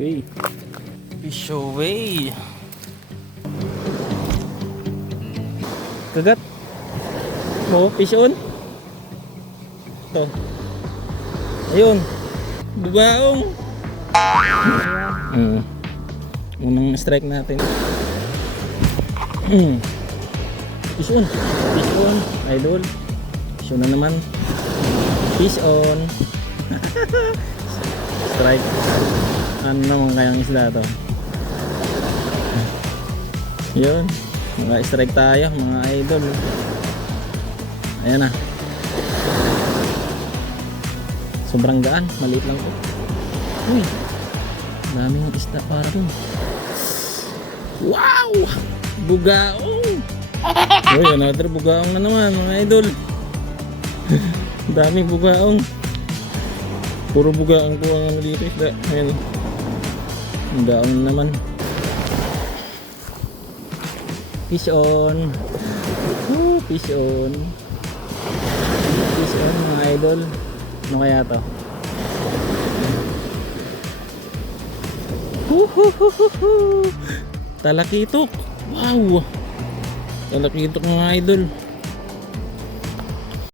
Okay. Fish away. Kagat. Oh, fish on. Ito. Ayun. Bugaong. Unang strike natin. Fish on. Fish on. Idol. Fish on na naman. Fish on. Strike. Ano naman kayang isda to? Yun. Mga strike tayo mga idol. Ayan na. Sobrang gaan. Maliit lang to. Uy. Daming isda para dun. Wow! Bugaong! Uy, another bugaong na naman mga idol. Daming bugaong. Puro bugaong po ang ano dito isda. Ayan. Bugaong na naman. Fish on. Fish on. Fish on mga idol. Ano kaya to? Talakitok. Wow. Talakitok mga idol.